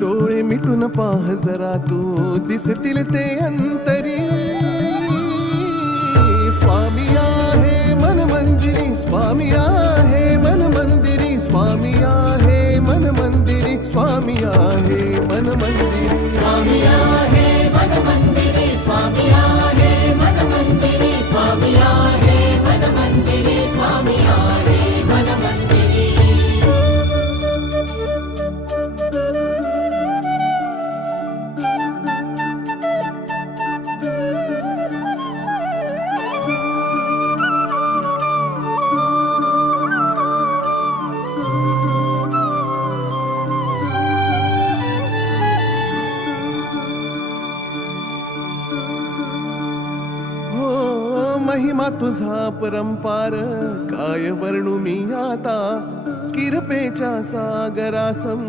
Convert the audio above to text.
डोळे मिटून पाह जरा तू दिसतील ते अंतरी. स्वामी आहे मन मंदिरी, स्वामी आहे मन मंदिरी, स्वामी आहे मन मंदिरी, स्वामी आहे मन मंदिरी. स्वामी आहे मन मंदिरी, स्वामी आहे मन मंदिरी, स्वामी आहे मन मंदिरी, स्वामी आहे मन मंदिरी. महिमा तुझा परंपार काय वर्णू मी आता. किरपेच्या सागरासम